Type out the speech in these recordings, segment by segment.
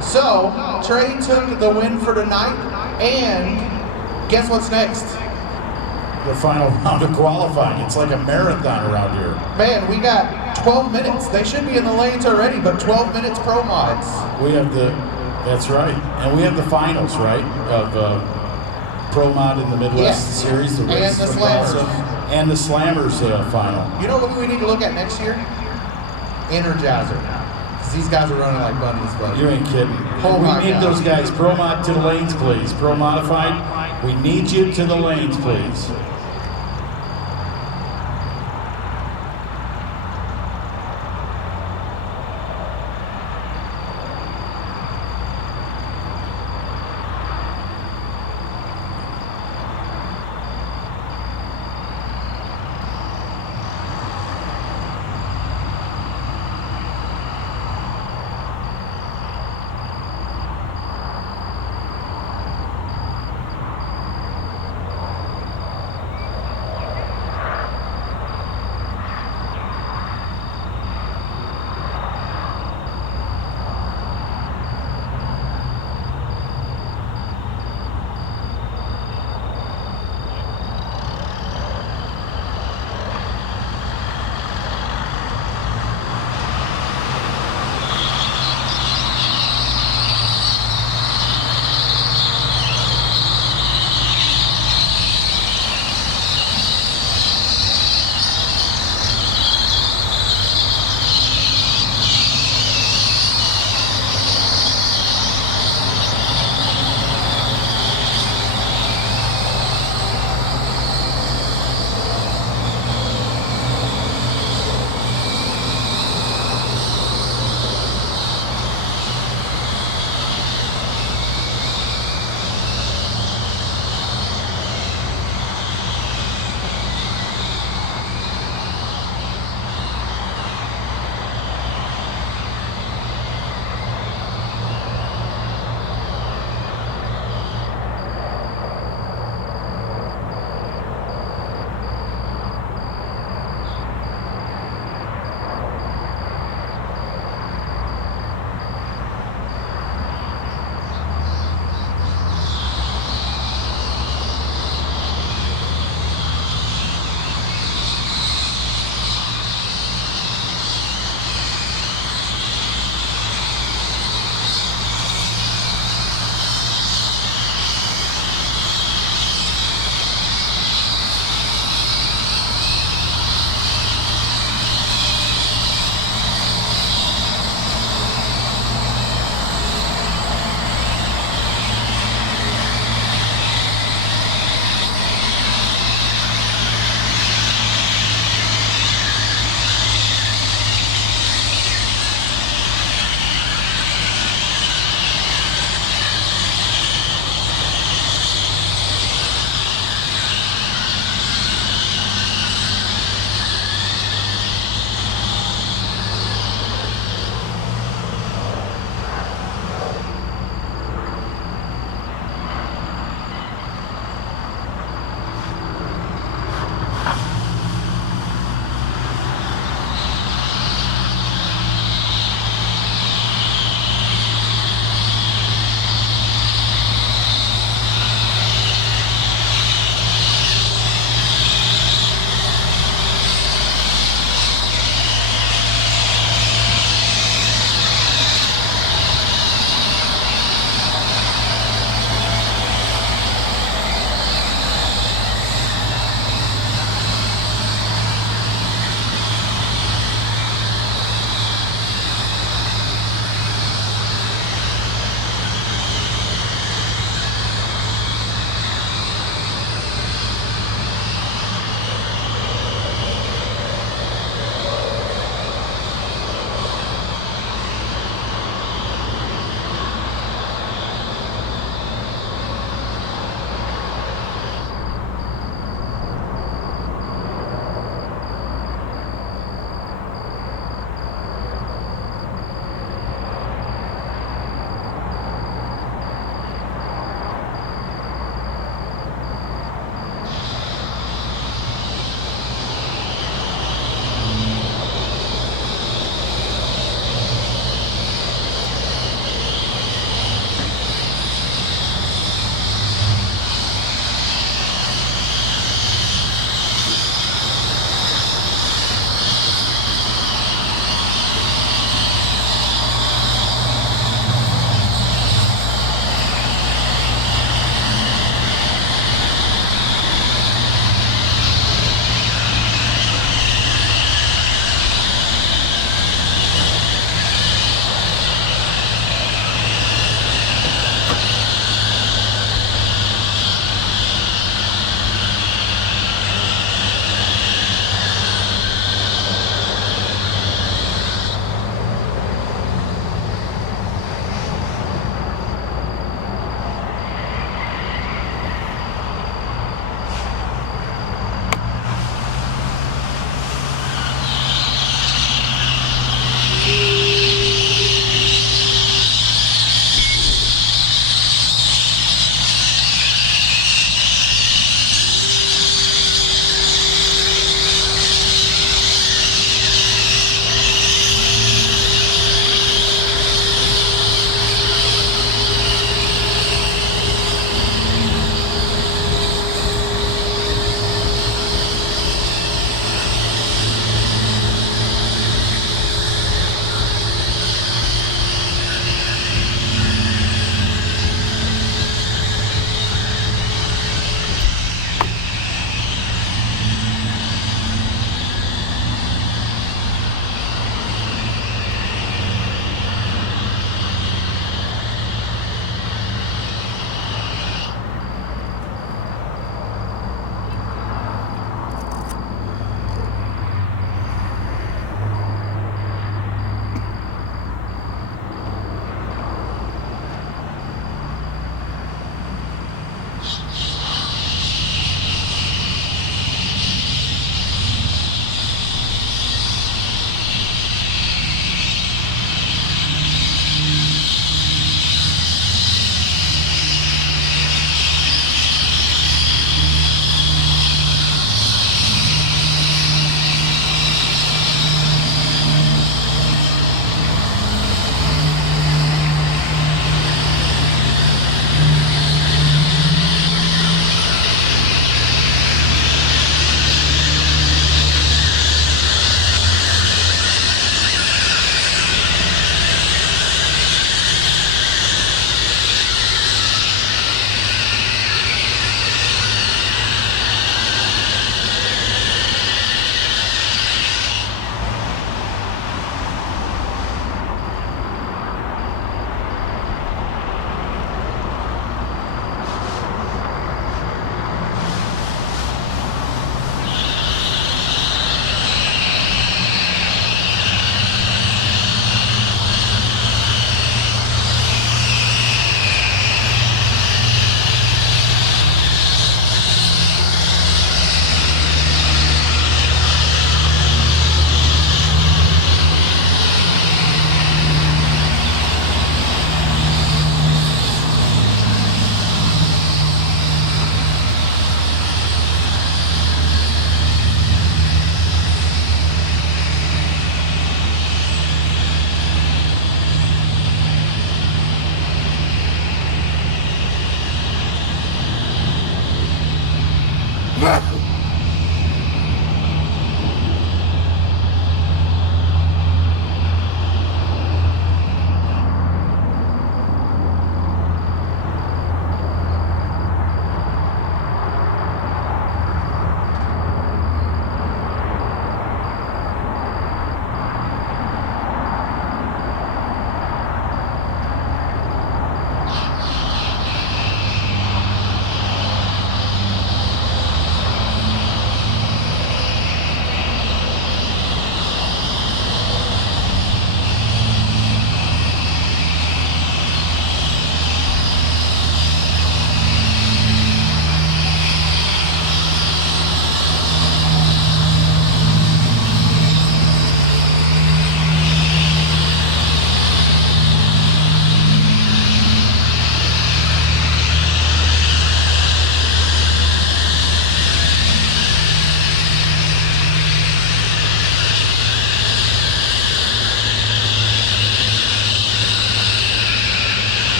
So, Trey took the win for tonight, and guess what's next? The final round of qualifying. It's like a marathon around here. Man, we got 12 minutes. They should be in the lanes already, but 12 minutes pro mods. We have that's right. And we have the finals, right, of Pro Mod in the Midwest Series. The and the Slammers. And the Slammers final. You know what we need to look at next year? Energizer. Because these guys are running like bunnies, buddy. You ain't kidding. Oh we my need God. those guys. Pro Mod to the lanes, please. Pro Modified, we need you to the lanes, please.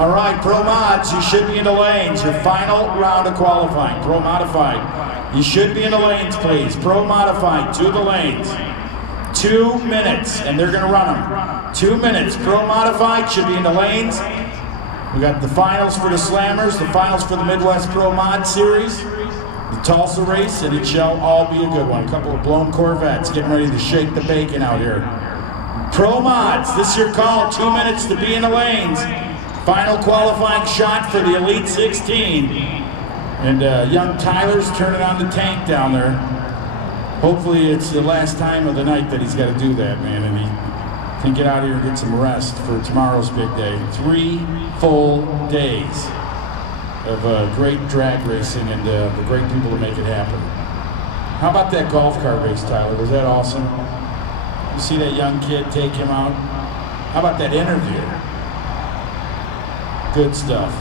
All right, Pro Mods, you should be in the lanes. Your final round of qualifying. Pro Modified, you should be in the lanes, please. Pro Modified, to the lanes. 2 minutes, and they're going to run them. 2 minutes. Pro Modified should be in the lanes. We got the finals for the Slammers, the finals for the Midwest Pro Mod Series, the Tulsa race, and it shall all be a good one. A couple of blown Corvettes getting ready to shake the bacon out here. Pro Mods, this is your call. 2 minutes to be in the lanes. Final qualifying shot for the Elite 16. And young Tyler's turning on the tank down there. Hopefully it's the last time of the night that he's got to do that, man, and he can get out here and get some rest for tomorrow's big day. 3 full days of great drag racing and the great people to make it happen. How about that golf cart race, Tyler? Was that awesome? You see that young kid take him out? How about that interview? Good stuff.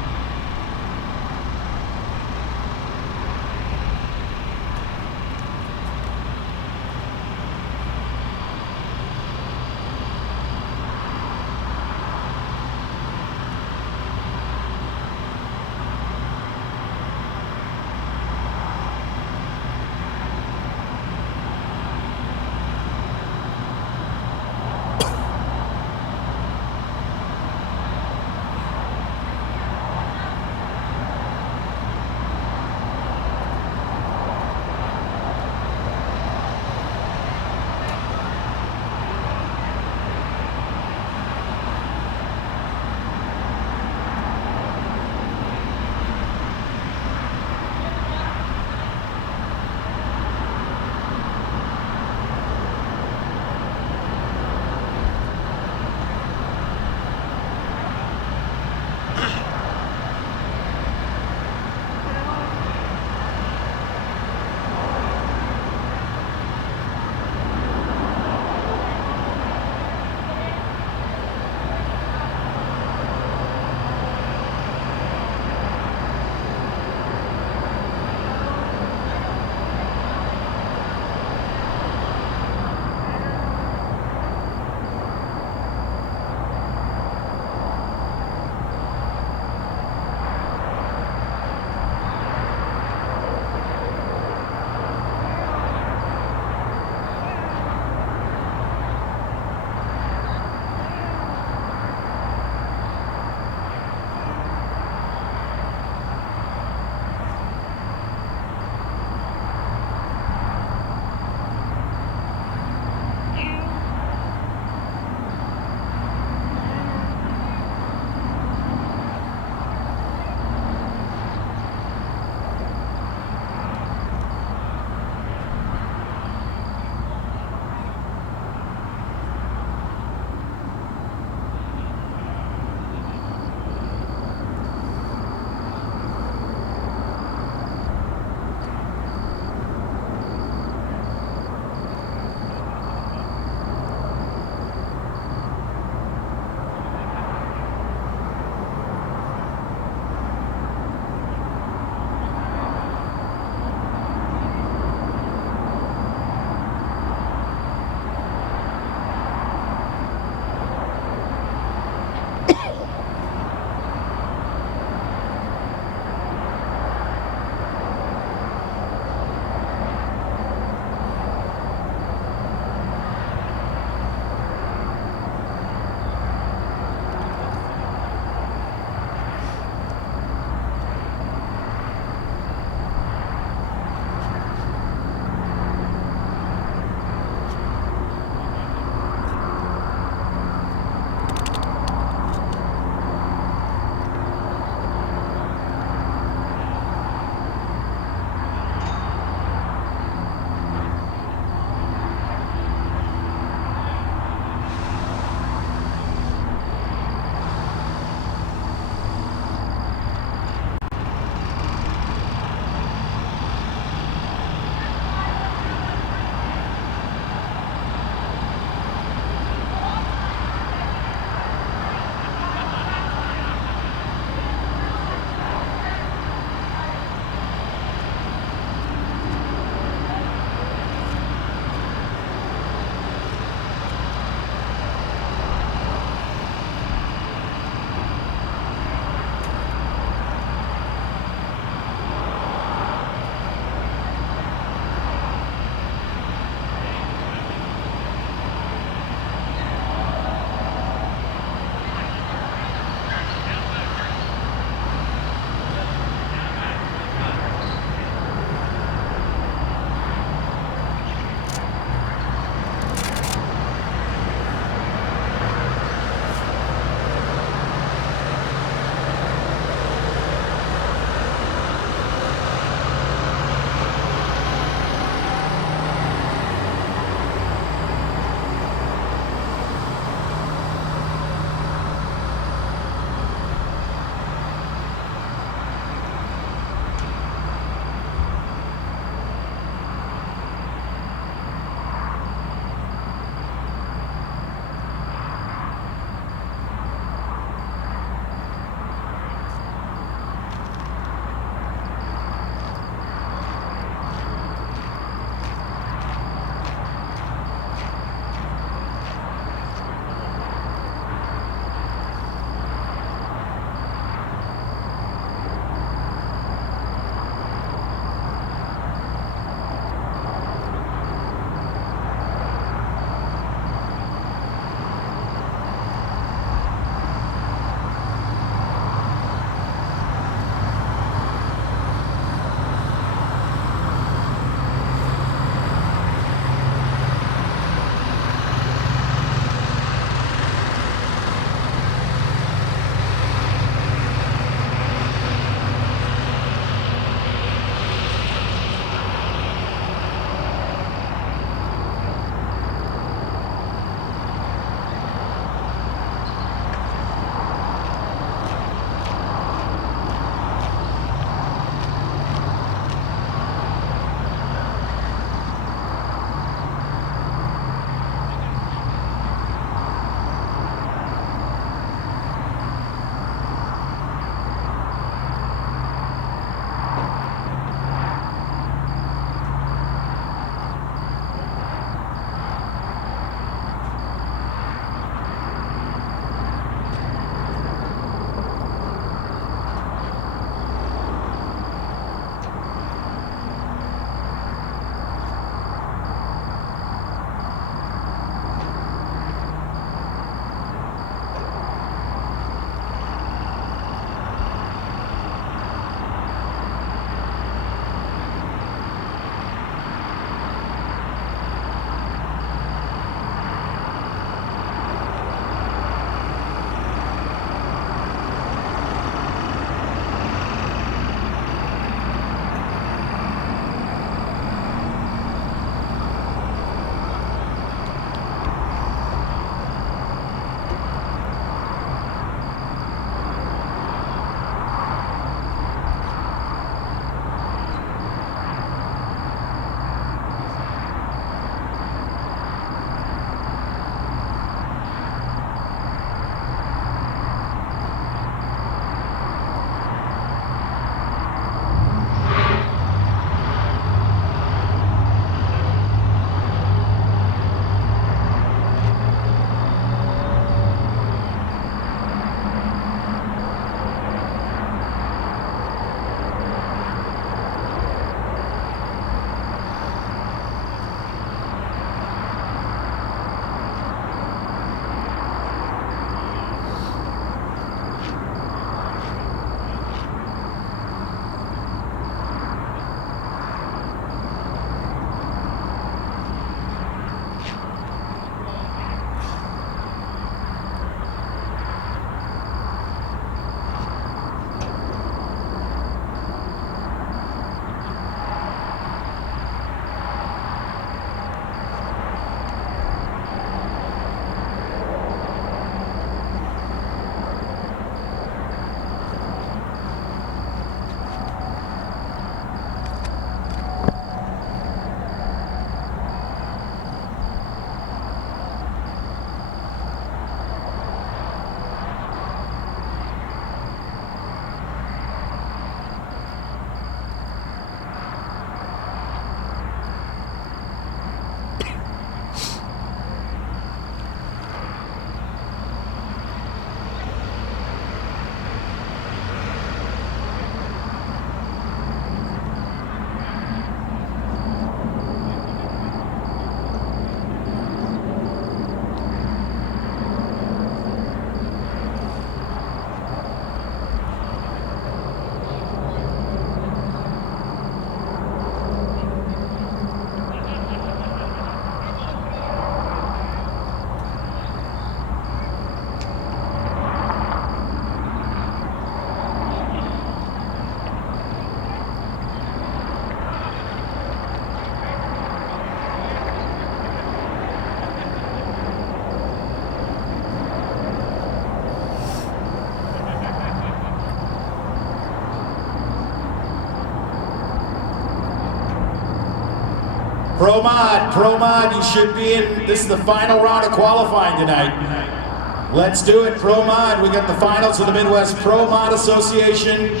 Pro Mod, you should be in. This is the final round of qualifying tonight. Let's do it, Pro Mod. We got the finals of the Midwest Pro Mod Association.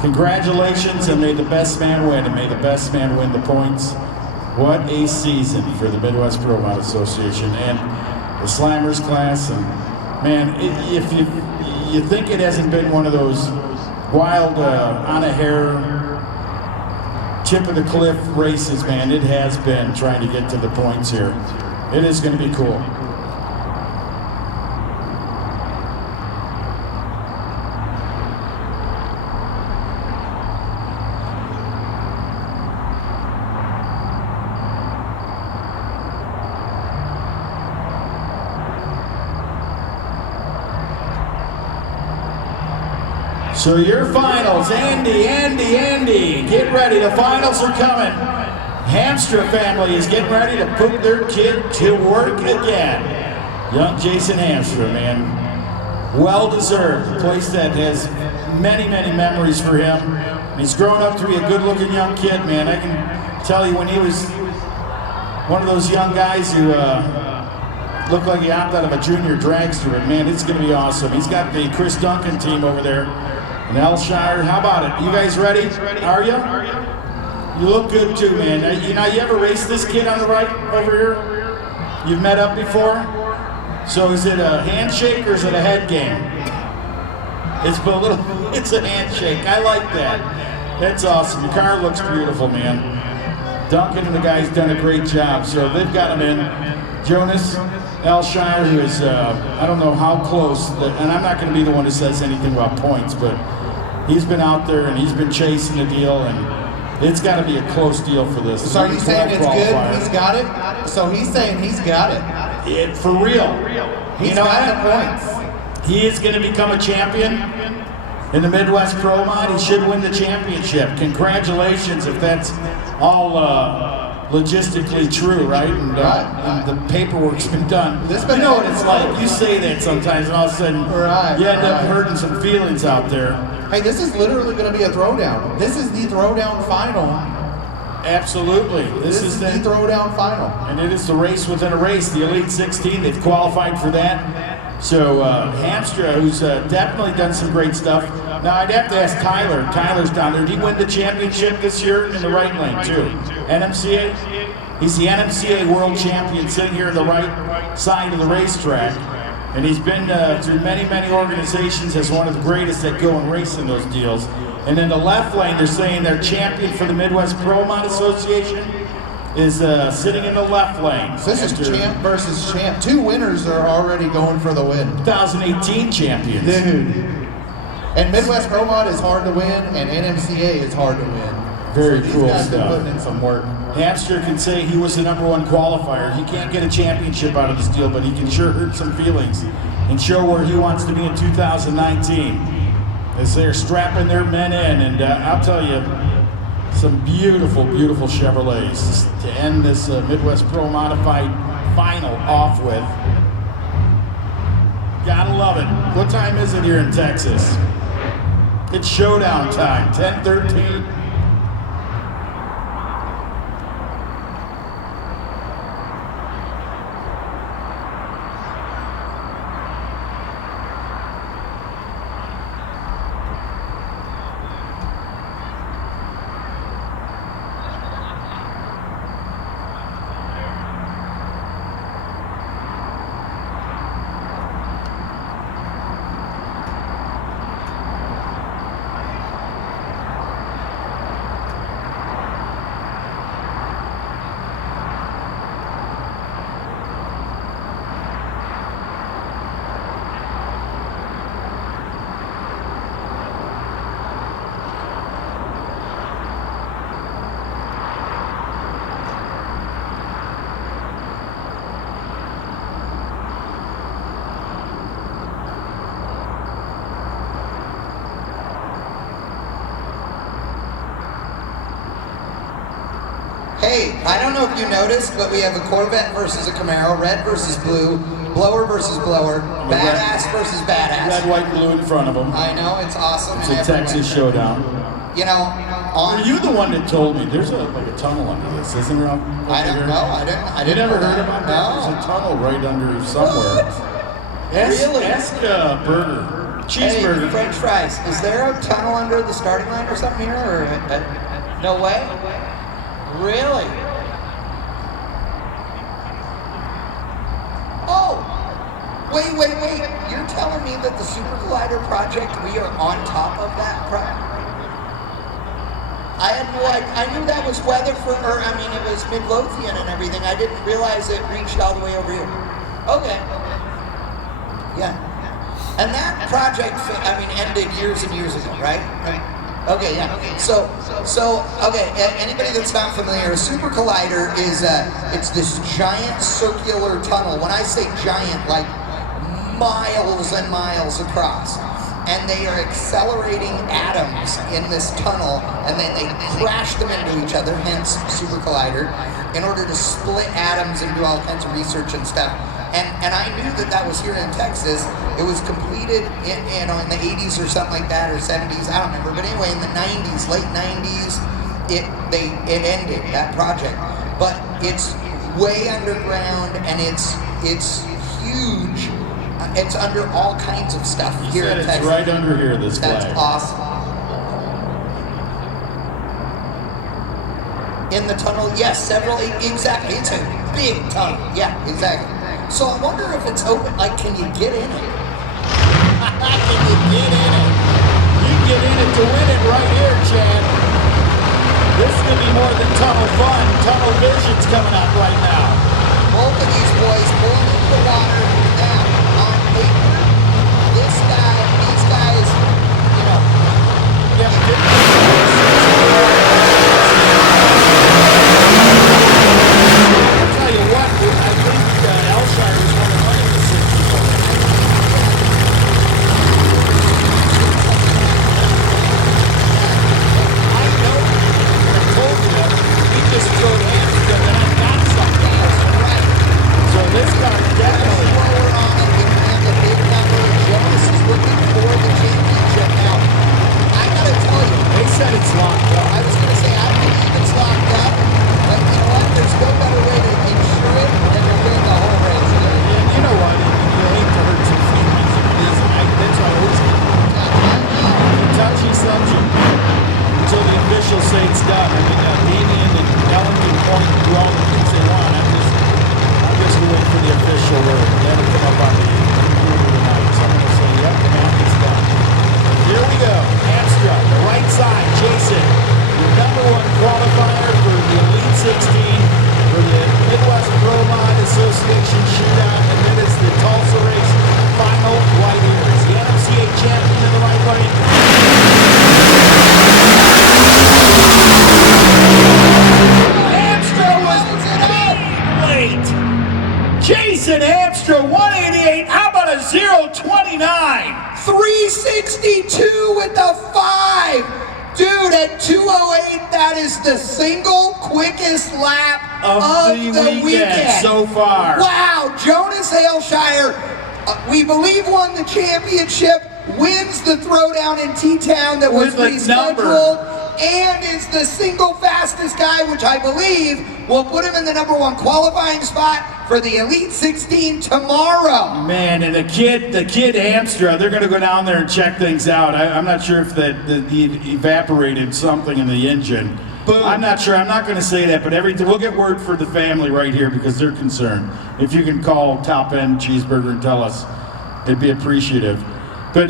Congratulations, and may the best man win, and may the best man win the points. What a season for the Midwest Pro Mod Association and the Slammers class. And man, if you think it hasn't been one of those wild, on a hair, tip of the cliff races, man, it has been trying to get to the points here. It is going to be cool. So your finals, Andy, get ready. The finals are coming. Hamstra family is getting ready to put their kid to work again. Young Jason Hamstra, man, well deserved. A place that has many, many memories for him. He's grown up to be a good-looking young kid, man. I can tell you when he was one of those young guys who looked like he hopped out of a junior dragster, and man, it's going to be awesome. He's got the Chris Duncan team over there. And Elshire, how about it? You guys ready? Are you? You look good too, man. You ever raced this kid on the right over here? You've met up before? So is it a handshake or is it a head game? It's a handshake. I like that. That's awesome. The car looks beautiful, man. Duncan and the guys done a great job. So they've got him in. Jonas Elshire, who is, I don't know how close, and I'm not going to be the one who says anything about points, but he's been out there and he's been chasing the deal, and it's got to be a close deal for this. So are you saying it's good? He's got it? So he's saying he's got it. For real. He's got the points. He is going to become a champion in the Midwest Pro Mod. He should win the championship. Congratulations if that's all logistically true, right? And the paperwork's been done. You know what it's like. You say that sometimes, and all of a sudden you end up hurting some feelings out there. Hey, this is literally going to be a throwdown. This is the throwdown final. Absolutely. This is the throwdown final. And it is the race within a race. The Elite 16, they've qualified for that. So Hamstra, who's definitely done some great stuff. Now I'd have to ask Tyler. Tyler's down there. Did he win the championship this year in the right lane too? NMCA? He's the NMCA world champion sitting here on the right side of the racetrack. And he's been through many, many organizations as one of the greatest that go and race in those deals. And in the left lane, they're saying their champion for the Midwest Pro Mod Association is sitting in the left lane. So this is champ versus champ. Two winners are already going for the win. 2018 champions. Dude. And Midwest Pro Mod is hard to win, and NMCA is hard to win. Very so cool these guys stuff. Been putting in some work. Hamstra can say he was the #1 qualifier. He can't get a championship out of this deal, but he can sure hurt some feelings and show where he wants to be in 2019 as they're strapping their men in. And I'll tell you, some beautiful, beautiful Chevrolets to end this Midwest Pro Modified final off with. Gotta love it. What time is it here in Texas? It's showdown time, 10:13. Hey, I don't know if you noticed, but we have a Corvette versus a Camaro, red versus blue, blower versus blower, badass versus badass. Red, white, blue in front of them. I know, it's awesome. It's a Texas showdown. you know, Are you the one that told me there's like a tunnel under this, isn't there? I don't know. I You didn't never know heard that. about that? No. There's a tunnel right under somewhere. Really? Ask Burger. Cheeseburger. Hey, French fries. Is there a tunnel under the starting line or something here? Or no way? Really? Oh, wait. You're telling me that the Super Collider project, we are on top of that project? I had no idea. I knew that was Weatherford, or I mean, it was Midlothian and everything. I didn't realize it reached all the way over here. Okay. Yeah. And that project, I mean, ended years and years ago, right? Okay, yeah. So, okay, anybody that's not familiar, a Super Collider is, it's this giant circular tunnel. When I say giant, like miles and miles across. And they are accelerating atoms in this tunnel, and then they crash them into each other, hence Super Collider, in order to split atoms and do all kinds of research and stuff. And I knew that was here in Texas. It was completed in the 80s or something like that, or 70s, I don't remember. But anyway, in the 90s, late 90s, it ended, that project. But it's way underground, and it's huge. It's under all kinds of stuff here in Texas. It's right under here, this flag. That's awesome. In the tunnel, yes, several, exactly. It's a big tunnel. Yeah, exactly. So I wonder if it's open, like, can you get in it? Can you get in it? You get in it to win it right here, Chad. This is going to be more than tunnel fun. Tunnel vision's coming up right now. Both of these boys pulling into the water now. These guys, you know. Yeah, I'll tell you what, dude, I think Elshire is one of the 60 players. I know, I told you, he just throwed hands together and I got something. Right. So this guy definitely. While we're on it, we can have the big number. Jonas is looking for the championship now. I gotta tell you, They said it's locked up. I was gonna say I believe it's locked up, but you know what? There's no better way to ensure it than to win the whole race. And you know what? You hate to hurt some feelings. That's why I always touchy subject until the officials say it's done. I mean, Damien and Ellen can point and do all the things they want. I'm just waiting for the official word. That'll come up on the computer tonight. So I'm going to say, yep, man, it's done. Here we go. Hamstra, the right side. Jason, your #1 qualifier for the Elite 16 for the Midwest Pro Mod Association Shootout. And then it's the Tulsa race final right here. It's the NMCA champion in the right lane. Hamstra was late. Jason Hamstra, 188. How about a 029? 362 with the 5. Dude, at 2:08, that is the single quickest lap Of the weekend so far. Wow, Jonas Aylshire, we believe won the championship, wins the Throwdown in T-Town that was With a number. rescheduled, and is the single fastest guy, which I believe will put him in the #1 qualifying spot for the Elite 16 tomorrow. Man, and the kid Hamstra, they're going to go down there and check things out. I'm not sure if he evaporated something in the engine. Boom. I'm not sure. I'm not going to say that, but we'll get word for the family right here because they're concerned. If you can call Top End Cheeseburger and tell us, it'd be appreciative. But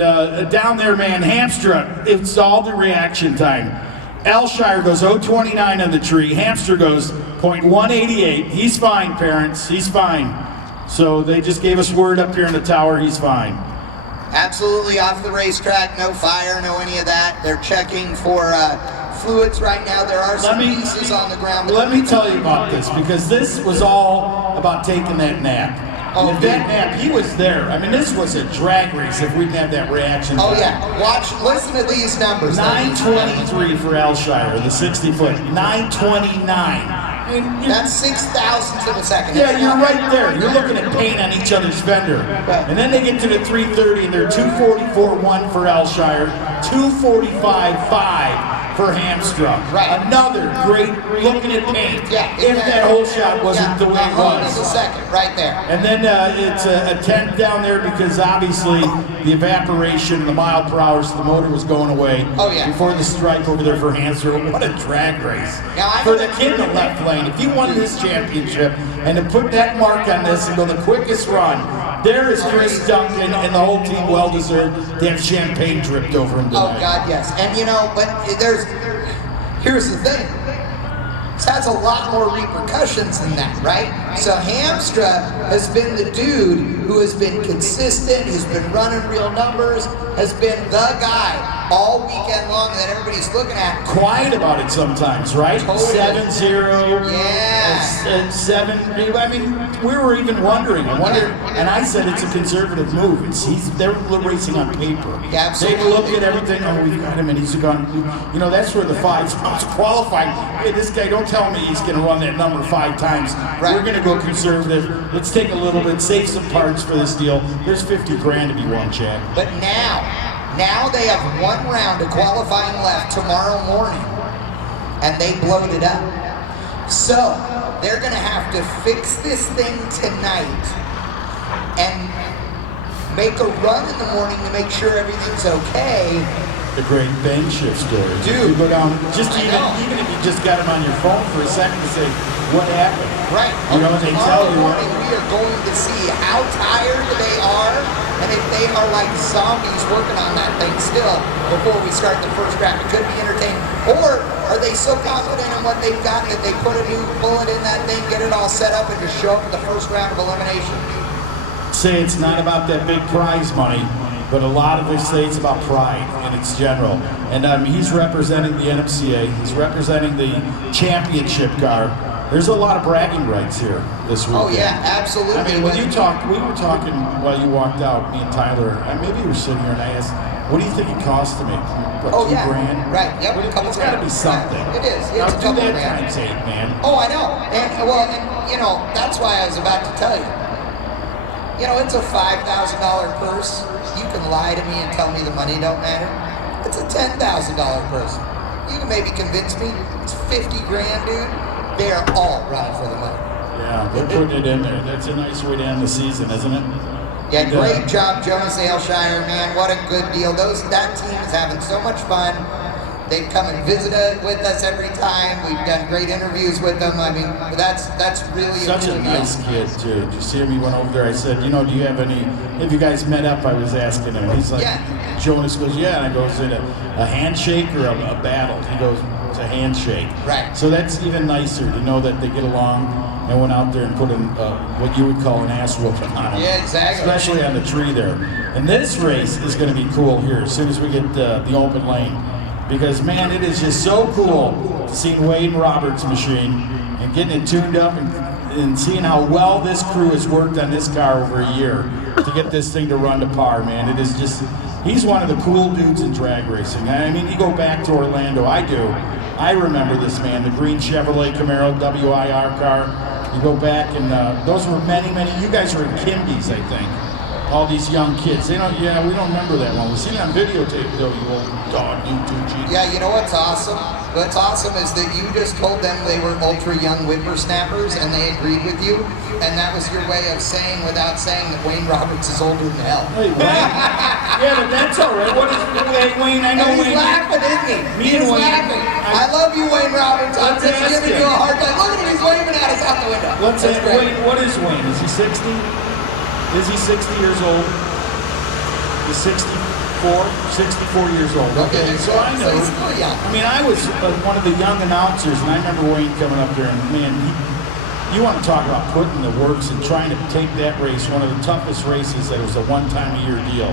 down there, man, Hamstra, it's all the reaction time. Elshire goes 029 on the tree. Hamstra goes .188. He's fine, parents. He's fine. So they just gave us word up here in the tower. He's fine. Absolutely off the racetrack, no fire, no any of that. They're checking for fluids right now. There are some pieces on the ground. Let me tell you about this because this was all about taking that nap. Oh, And that nap, he was there. I mean, this was a drag race if we didn't have that reaction. Oh yeah, listen to these numbers. 923 for Elshire, the 60-foot. 929. That's 6,000ths of a second. Yeah, you're right there. You're looking at paint on each other's fender. And then they get to the 330 and they're 244.1 for Elshire, 245.5 for Hamstra. Right. Another great looking at paint. Yeah, if that whole shot wasn't the way it was. A second, right there. And then it's a 10th down there because obviously the evaporation, the mile per hour, so the motor was going away. Oh, yeah. Before the strike over there for Hamstra. What a drag race. Now, for the kid in the left lane, if he won this championship and to put that mark on this and go the quickest run, there is Chris Duncan and the whole team well deserved to have champagne dripped over him tonight. Oh God, yes. And you know, but here's the thing. This has a lot more repercussions than that, right? So Hamstra has been the dude who has been consistent, who's been running real numbers, has been the guy all weekend long that everybody's looking at. Quiet about it sometimes, right? Totally. 7-0. Yeah. 7. I mean, we were even wondering. I wondered, and I said it's a conservative move. They're racing on paper. Yeah, absolutely. They look at everything. Oh, we've got him, and he's gone. You know, that's where the 5 comes qualifying. Hey, this guy, don't tell me he's going to run that number 5 times. Right. We're going to go conservative. Let's take a little bit, save some parts for this deal. There's 50 grand to be won, Chad. But now they have 1 round of qualifying left tomorrow morning, and they blowed it up. So they're going to have to fix this thing tonight and make a run in the morning to make sure everything's okay. The great Ben shift story. Dude, you go down, just I know. even if you just got him on your phone for a second to say, what happened? Right. You know, they tell you. Tomorrow morning we are going to see how tired they are and if they are like zombies working on that thing still before we start the first round. It could be entertaining. Or are they so confident in what they've got that they put a new bullet in that thing, get it all set up, and just show up at the first round of elimination? Say it's not about that big prize money, but a lot of us say it's about pride and it's general. And he's representing the NFCA, he's representing the championship car. There's a lot of bragging rights here this week. Oh yeah, absolutely. I mean, when you talk, we were talking while you walked out, me and Tyler, and maybe we were sitting here and I asked, what do you think it costs to make? What, Oh $2 yeah, grand? right. Yep. It's got to be something. Yeah, it is. Now It's a do couple that grand. times 8, man. Oh, I know. And well, and you know, that's why I was about to tell you. You know, it's a $5,000 purse. You can lie to me and tell me the money don't matter. It's a $10,000 purse. You can maybe convince me it's 50 grand, dude. They are all running for the money. Yeah, they're putting it in there. That's a nice way to end the season, isn't it? Yeah, great job, Jonas Aylshire, man. What a good deal. That team is having so much fun. They come and visit with us every time. We've done great interviews with them. I mean, that's really Such a nice kid, too. Did you see him? He went over there. I said, you know, do you have any, have you guys met up? I was asking him. He's like, yeah. Jonas goes, yeah. And I go, is it a handshake or a battle? He goes, it's a handshake. Right. So that's even nicer to know that they get along and went out there and put in what you would call an ass whooping on him. Yeah, exactly. Especially on the tree there. And this race is going to be cool here as soon as we get the open lane. Because, man, it is just so cool seeing Wayne Roberts' machine and getting it tuned up and seeing how well this crew has worked on this car over a year to get this thing to run to par, man. It is just, he's one of the cool dudes in drag racing. I mean, you go back to Orlando, I do. I remember this, man, the green Chevrolet Camaro WIR car. You go back and those were many, you guys were in Kimby's, I think. All these young kids, we don't remember that one. We've seen it on videotape though, you old dog, you 2G. Yeah, you know what's awesome? What's awesome is that you just told them they were ultra young whippersnappers and they agreed with you, and that was your way of saying without saying that Wayne Roberts is older than hell. Hey, Wayne. Yeah, but that's all right. What is Wayne? I know And he's Wayne. laughing, isn't he? Me He's and Wayne. laughing. I love you, Wayne Roberts. I'm Let's just ask giving him. you a hard time. Look at him, he's waving at us out the window. Let's That's say, great. Wayne, what is Wayne? Is he 60? Is he 60 years old? He's 64 years old. Okay, so I know. So he's still young. I mean, I was one of the young announcers, and I remember Wayne coming up there, and man, you want to talk about putting the works and trying to take that race, one of the toughest races that was a one-time-a-year deal.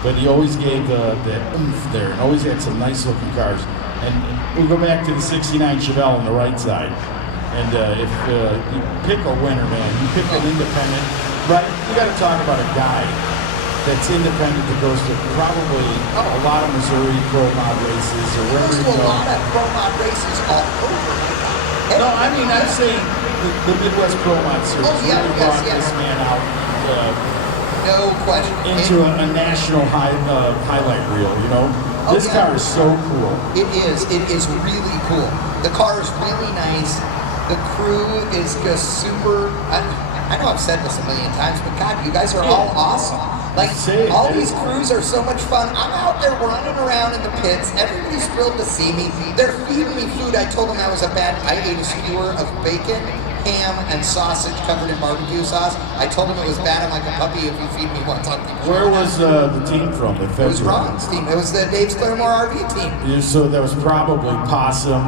But he always gave that oomph there, and always had some nice-looking cars. And we go back to the '69 Chevelle on the right side. And if you pick a winner, man, you pick an independent, but you got to talk about a guy that's independent that goes to probably a lot of Missouri Pro Mod races or wherever There's you a go. lot of Pro Mod races all over. No, I mean, I'm saying the Midwest Pro Mod Series. Oh, yeah, really yes, brought yes. this man out No question. into a national highlight reel, you know? This car is so cool. It is. It is really cool. The car is really nice. The crew is just super. I know I've said this a million times, but God, you guys are all awesome. Like, all these crews are so much fun. I'm out there running around in the pits. Everybody's thrilled to see me. They're feeding me food. I told them I ate a skewer of bacon, ham, and sausage covered in barbecue sauce. I told them it was bad. I'm like a puppy if you feed me once. Where was the team from? It was Ron's team. It was the Dave's Claremore RV team. Yeah, so that was probably possum,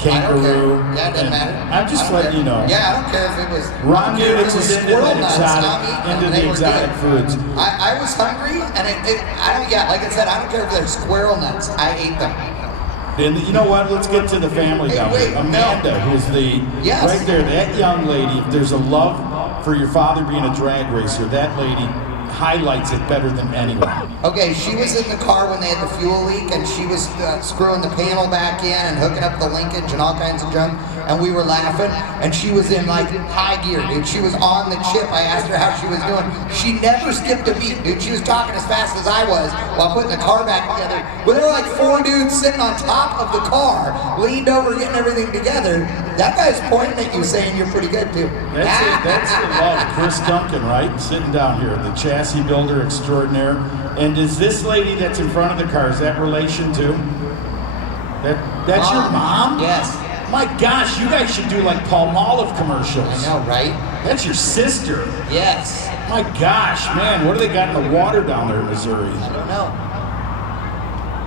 kangaroo. Yeah, it doesn't matter. I'm just letting you know. Yeah, I don't care if it was. Ron Units is into squirrel the nuts. exotic foods. I was hungry, and like I said, I don't care if they're squirrel nuts. I ate them. And you know what? Let's get to the family down there. Amanda, who's right there, that young lady. If there's a love for your father being a drag racer, that lady highlights it better than anyone. Okay, she was in the car when they had the fuel leak, and she was screwing the panel back in and hooking up the linkage and all kinds of junk, and we were laughing, and she was in like high gear, dude. She was on the chip. I asked her how she was doing. She never skipped a beat, dude. She was talking as fast as I was while putting the car back together. But there were like 4 dudes sitting on top of the car, leaned over, getting everything together. That guy's pointing at you saying you're pretty good, too. That's the love. Chris Duncan, right? Sitting down here, the chassis builder extraordinaire. And is this lady that's in front of the car, is that relation to? That's your mom? Yes. My gosh, you guys should do like Palmolive commercials. I know, right? That's your sister. Yes. My gosh, man, what do they got in the water down there in Missouri? I don't know.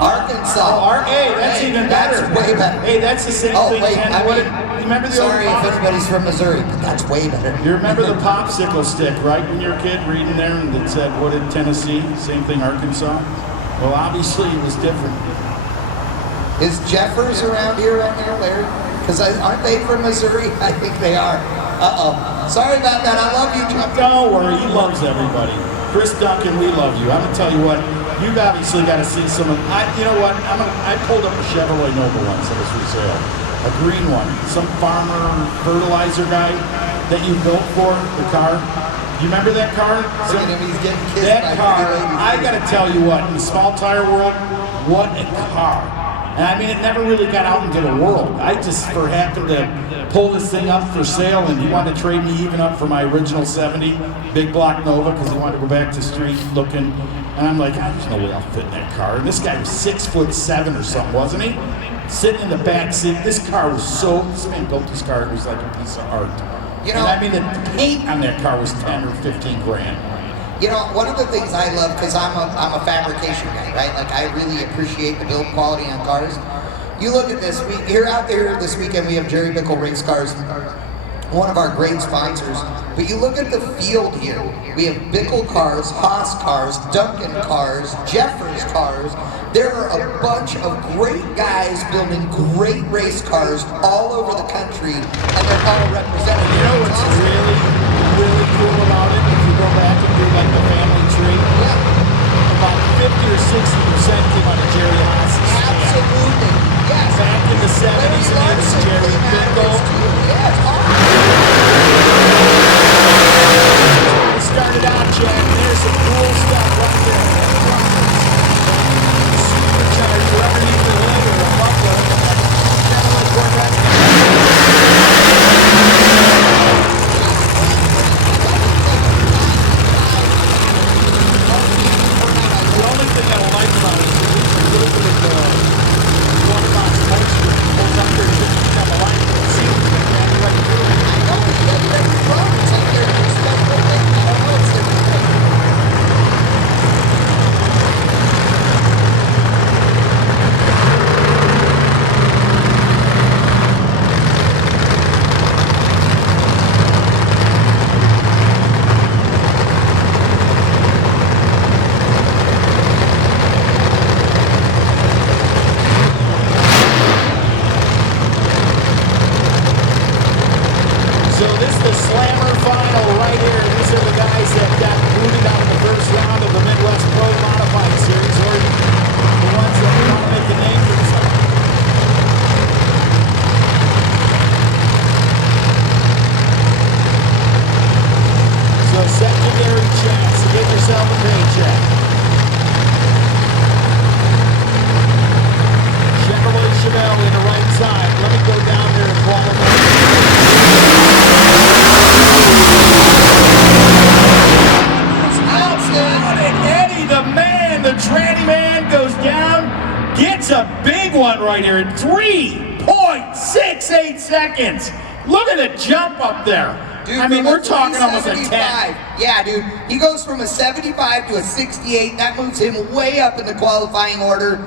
Arkansas. Hey, that's even better. That's way better. Hey, that's the same thing. Wait, you remember the sorry old if anybody's from Missouri, but that's way better. You remember the popsicle stick, right? When you were a kid reading there and it said, what did Tennessee? Same thing, Arkansas? Well, obviously it was different. Is Jeffers around here right now, Larry? Because aren't they from Missouri? I think they are. Uh-oh. Sorry about that. I love you, Jeff. Don't worry, he loves everybody. Chris Duncan, we love you. I'm going to tell you what, you've obviously got to see some of, you know what, I pulled up a Chevrolet Nova once that was for sale. A green one. Some farmer fertilizer guy that you built for the car. You remember that car? That car, I got to tell you what, in the small tire world, what a car. And I mean, it never really got out into the world. I just happened to pull this thing up for sale, and he wanted to trade me even up for my original 70 big block Nova because he wanted to go back to street looking. And I'm like, there's no way I'll fit in that car. And this guy was 6'7" or something, wasn't he? Sitting in the back seat. This car was this man built this car. It was like a piece of art. You know, and I mean, the paint on that car was 10 or 15 grand. You know, one of the things I love, because I'm a fabrication guy, right? Like, I really appreciate the build quality on cars. You look at this, here out there this weekend, we have Jerry Bickle Race Cars, one of our great sponsors. But you look at the field here, we have Bickle cars, Haas cars, Duncan cars, Jeffers cars. There are a bunch of great guys building great race cars all over the country, and they're all represented. You know what's really, really cool about it? If you go back and do like the family tree, about 50 or 60% came out of Jerry Haas's stand. Absolutely, yes. Back in the 70s, it was Jerry Bickle. Yes, It started out, Jack. There's some cool stuff right there. Supercharger underneath the hood or a muffler. Chevrolet Corvette. The only thing I don't like about it is a little bit of waterbox moisture pulls up there and just become a line. See, right through it. man goes down, gets a big one right here at 3.68 seconds. Look at the jump up there. Dude, I mean, from a we're talking almost a 10. 75. Yeah, dude. He goes from a 75 to a 68. That moves him way up in the qualifying order.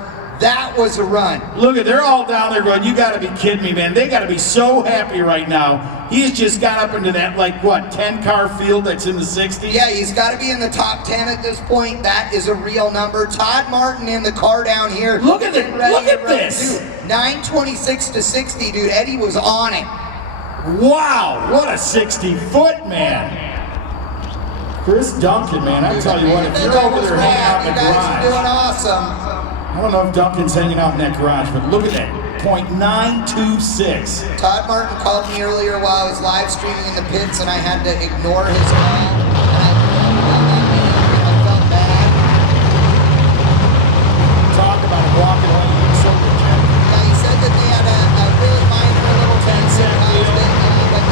That was a run. Look at, they're all down there going, you gotta be kidding me, man. They gotta be so happy right now. He's just got up into that, like, what, 10-car field that's in the 60s? Yeah, he's got to be in the top 10 at this point. That is a real number. Todd Martin in the car down here. Look at it. Look at this. 926 to 60, dude. Eddie was on it. Wow, what a 60-foot, man. Chris Duncan, man, I tell you what, if you're over there hanging out in the garage. You guys are doing garage. awesome. I don't know if Duncan's hanging out in that garage, but look at that, .926. Todd Martin called me earlier while I was live streaming in the pits, and I had to ignore his call. And I felt bad. Talk about a walking away in the circle, Jim. Yeah, he said that they had a really minor little 10-cent deal. but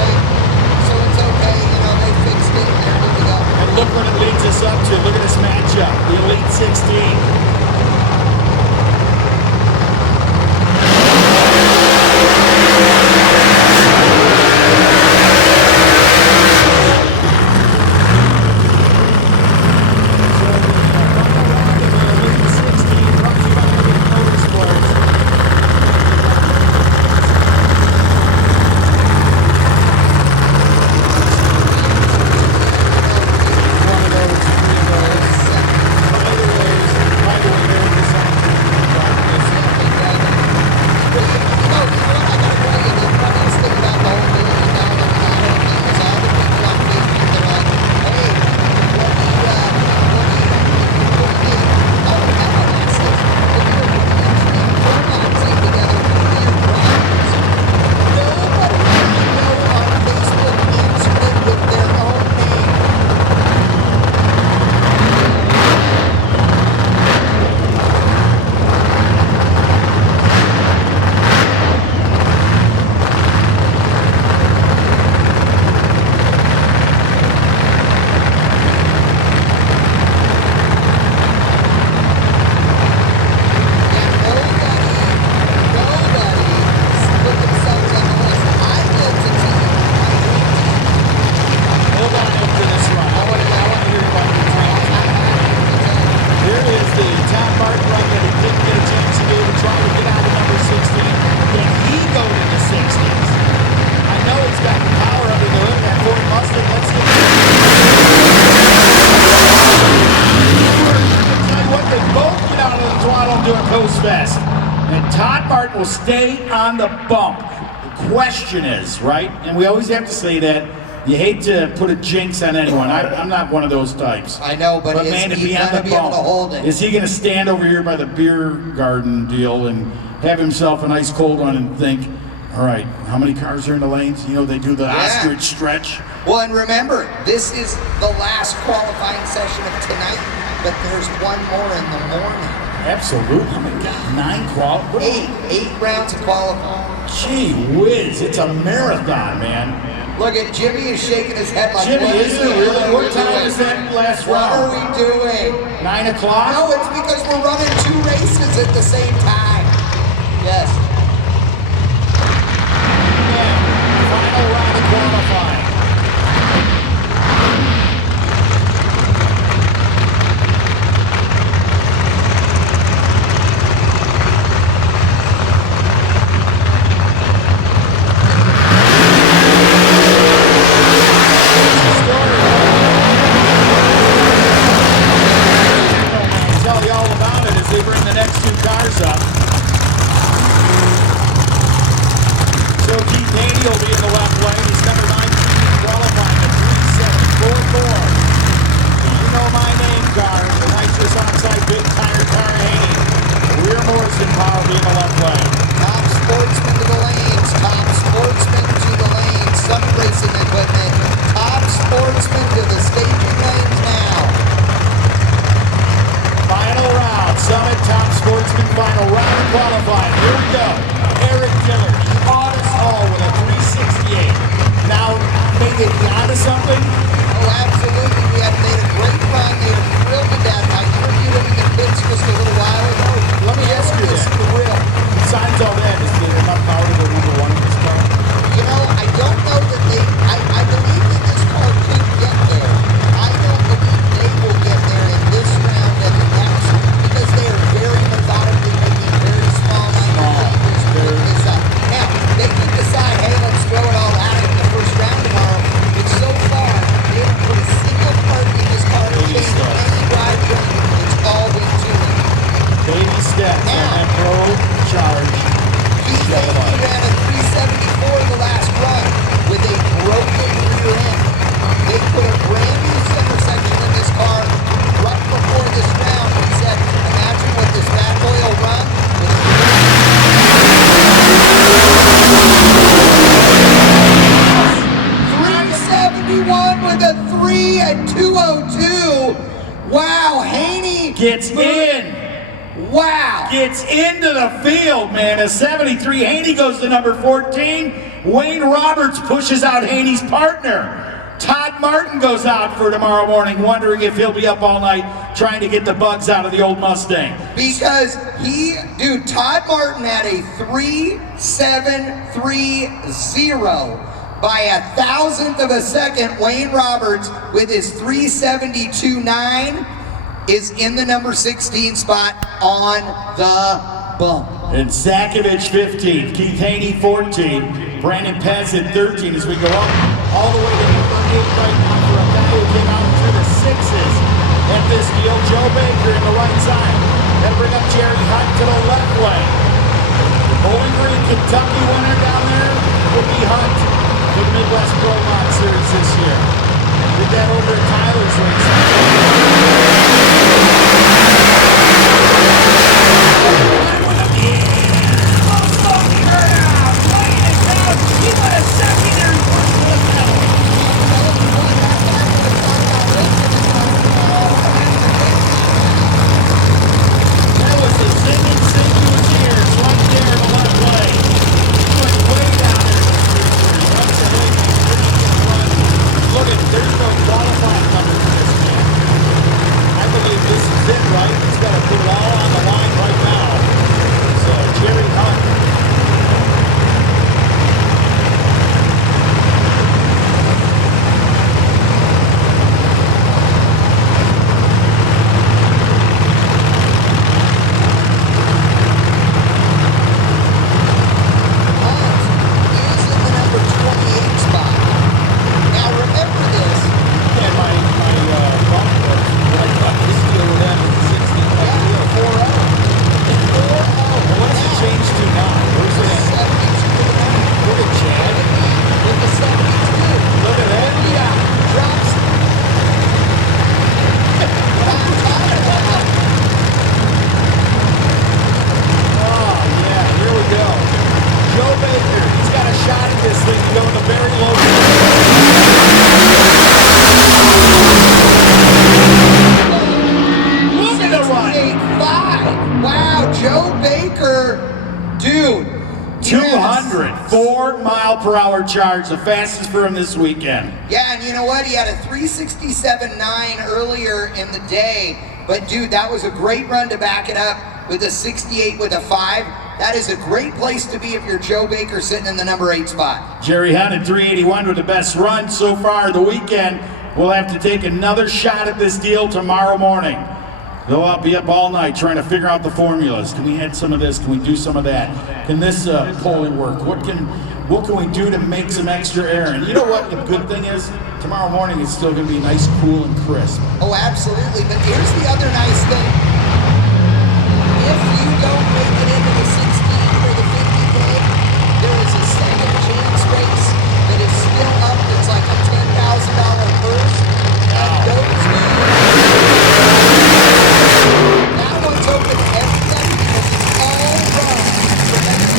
so it's okay, you know, they fixed it and they're good to go. And look what it leads us up to. Look at this matchup, the Elite 16. And Todd Martin will stay on the bump. The question is, right, and we always have to say that, you hate to put a jinx on anyone. I'm not one of those types. I know, but man, to he's be on gonna the be able bump, to hold it. is he going to stand over here by the beer garden deal and have himself a nice cold one and think, all right, how many cars are in the lanes? You know, they do the ostrich stretch. Well, and remember, this is the last qualifying session of tonight, but there's one more in the morning. Absolutely. Oh my God, 9 qualifiers? 8 rounds of qualifying. Gee whiz, it's a marathon, man. Look at Jimmy is shaking his head like, Jimmy, what is it really? What time doing? is that last What round? are we doing? 9 o'clock? No, it's because we're running 2 races at the same time. Yes. Yeah, final round of qualifying. They bring the next 2 cars up. So Keith Haney will be in the left lane. He's number 19 qualifying at 3744. You know my name, car. The nicest on-site big tire car Haney. Rear Morrison Power will be in the left lane. Top sportsman to the lanes. Top sportsman to the lanes. Some racing equipment. Top sportsman to the staging lanes now. Final round, Summit Top Sportsman final round of qualifying. Here we go. Eric Diller, he awed us all with a 368. Now, maybe it's onto something? Oh, absolutely. We had made a great run. They were thrilled to death. I interviewed him in the pits just a little while steps on that Pro Charge. He ran a 374 the last run with a broken rear end. They put a brand new center section in this car right before this round. He said, imagine what this bad boy will run. 371 with a 3 at 202. Wow, Haney Gets in. Wow. Gets into the field, man. A 73. Haney goes to number 14. Wayne Roberts pushes out Haney's partner. Todd Martin goes out for tomorrow morning, wondering if he'll be up all night trying to get the bugs out of the old Mustang. Because Todd Martin had a 3.730 by a thousandth of a second. Wayne Roberts with his 3.72.9 is in the number 16 spot on the bump. And Zakovich 15, Keith Haney 14, Brandon Pez at 13 as we go up all the way to number 8 right now for a guy who came out through the 6s at this deal. Joe Baker in the right side. Then bring up Jerry Hunt to the left lane. The Bowling Green, Kentucky winner down there will be Hunt for the Midwest Pro Mod Series this year. Get that over at Tyler's Dude, 204-mile-per-hour charge, the fastest for him this weekend. Yeah, and you know what? He had a 367.9 earlier in the day, but dude, that was a great run to back it up with a 68 with a 5. That is a great place to be if you're Joe Baker sitting in the number 8 spot. Jerry Hunt at 381 with the best run so far the weekend. We'll have to take another shot at this deal tomorrow morning. They'll be up all night trying to figure out the formulas. Can we add some of this? Can we do some of that? Can this pulley work? What can we do to make some extra air? And you know what the good thing is? Tomorrow morning it's still going to be nice, cool, and crisp. Oh, absolutely. But here's the other nice thing. If you don't make it into the 16 or the 50K, there is a second chance race that is still up. It's like a $10,000 purse. And those that one's open to everybody because it's all run for next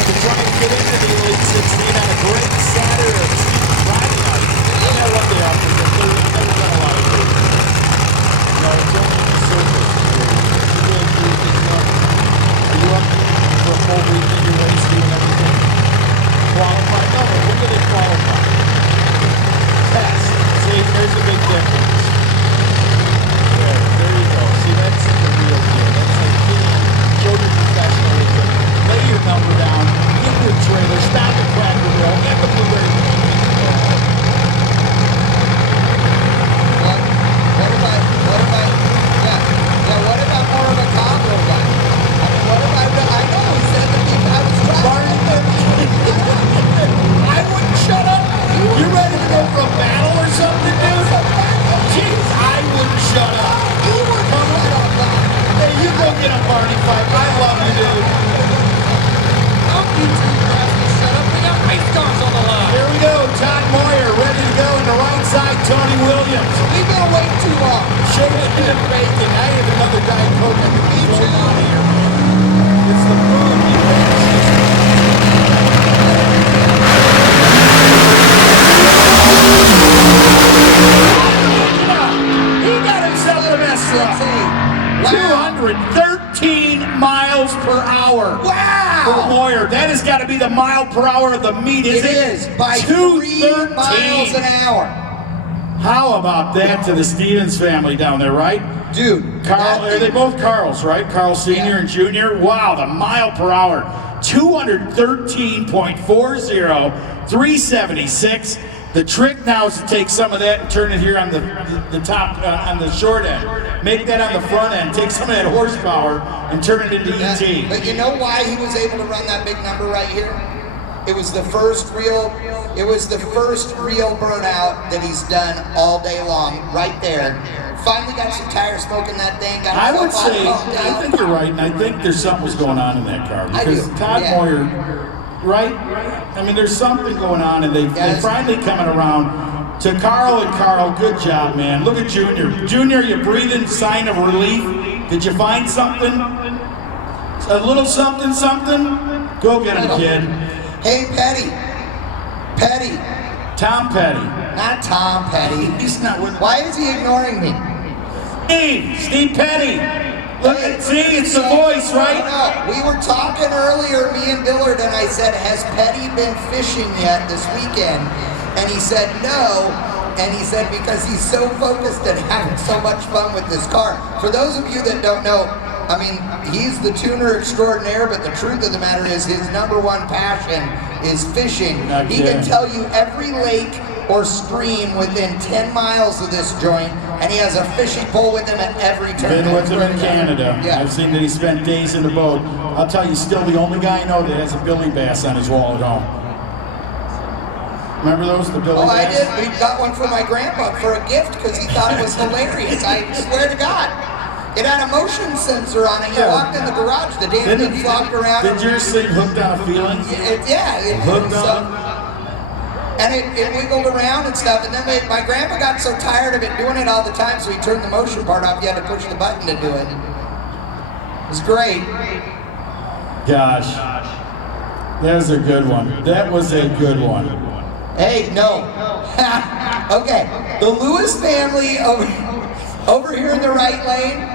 to try and get into the Elite 16 items. We've been away too long. Chicken and bacon. I have another Diet Coke. I can eat you out of here. It's the food. He got himself a mess truck. 213 miles per hour. Wow! For Moyer. That has got to be the mile per hour of the meat, isn't it? It is. By 3 miles an hour. How about that to the Stevens family down there, right? Dude. Carl, are they both Carls, right? Carl Sr. and Jr.? Wow, the mile per hour. 213.40, 376. The trick now is to take some of that and turn it here on the top, on the short end. Make that on the front end. Take some of that horsepower and turn it into ET. But you know why he was able to run that big number right here? It was the first real burnout that he's done all day long, right there. Finally got some tire smoke in that thing. Got I would say, pumped I out. think you're right, and I think there's something was going on in that car. I Because do, Todd yeah. Moyer, right? I mean, there's something going on, and they're finally coming around. To Carl and Carl, good job, man. Look at Junior. Junior, you breathing sign of relief? Did you find something? A little something, something? Go get him, kid. Hey, Petty. Tom Petty. Not Tom Petty. He's not with. Why is he ignoring me? Steve Petty. Look, see, it's the voice, right? No, we were talking earlier, me and Dillard, and I said, has Petty been fishing yet this weekend? And he said no, and he said because he's so focused and having so much fun with this car. For those of you that don't know, I mean, he's the tuner extraordinaire, but the truth of the matter is his #1 passion is fishing. He can tell you every lake or stream within 10 miles of this joint, and he has a fishing pole with him at every turn. Been with him in Canada. Yeah. I've seen that he spent days in the boat. I'll tell you, still the only guy I know that has a billy bass on his wall at home. Remember those, the billy bass? I did. We got one for my grandpa for a gift because he thought it was hilarious. I swear to God. It had a motion sensor on it. You walked in the garage, the damn thing flopped around. Did yours say hooked on a feeling? Hooked on. And it wiggled around and stuff. And then my grandpa got so tired of it doing it all the time, so he turned the motion part off. You had to push the button to do it. It was great. Gosh. That was a good one. That was a good one. Hey, no. Okay. The Lewis family over here in the right lane.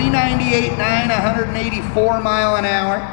398.9, 184 mile an hour.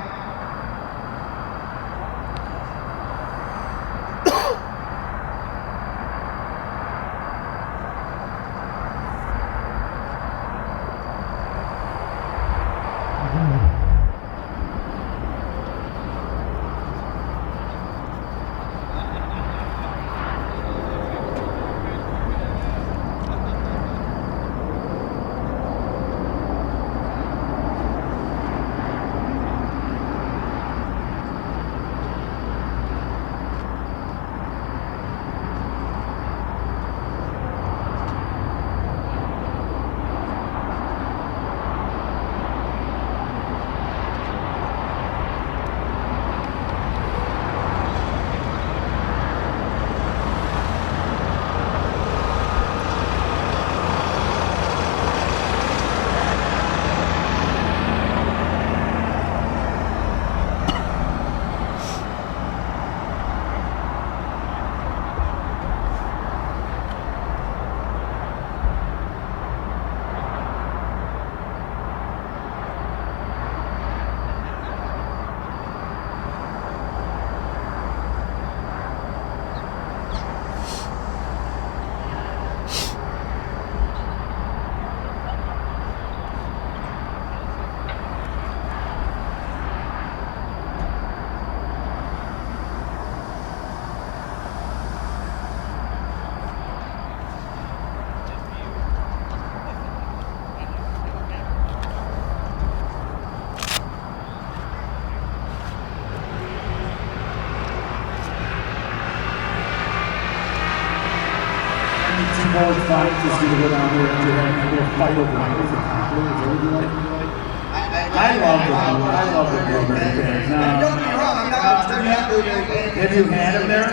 Just gonna go down there and do a little fight over it. I love the blueberry bears. Don't get me wrong, I'm not going to start blueberry bears. Have you had them there?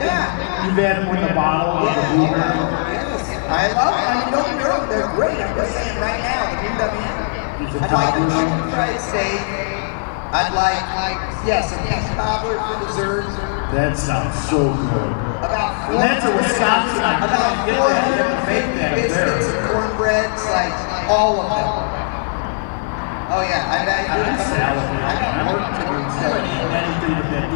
Yeah. You've had them with the bottle of the blueberry? Yes. I love them. I mean, don't get me wrong, they're great. I'm just saying right now, the new WM. I'd like a chicken fried steak. I'd like, yes, a peach cobbler for dessert. That sounds so good. About And that's a Wisconsin. about 400 biscuits and cornbreads, like all of them. Oh yeah, I got work to do. So.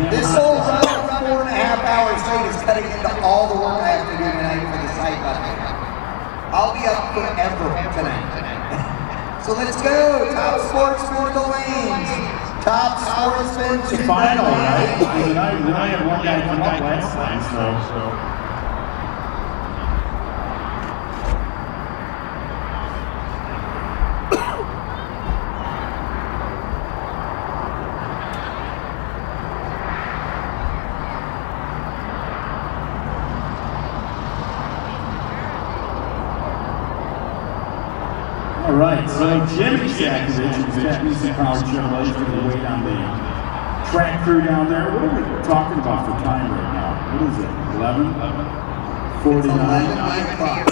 This whole round 4.5 hours straight is cutting into all the work I have to do tonight for the site button. I'll be up forever tonight. So let's go. Top sports for the lanes. Top sportsman to Final, right? I really had one guy come up last time, so. All right, so Jimmy Sakovich is Japanese Power Chevrolet for the wait on the track crew down there. What are we talking about for time right now? What is it? 11:49. 9 o'clock.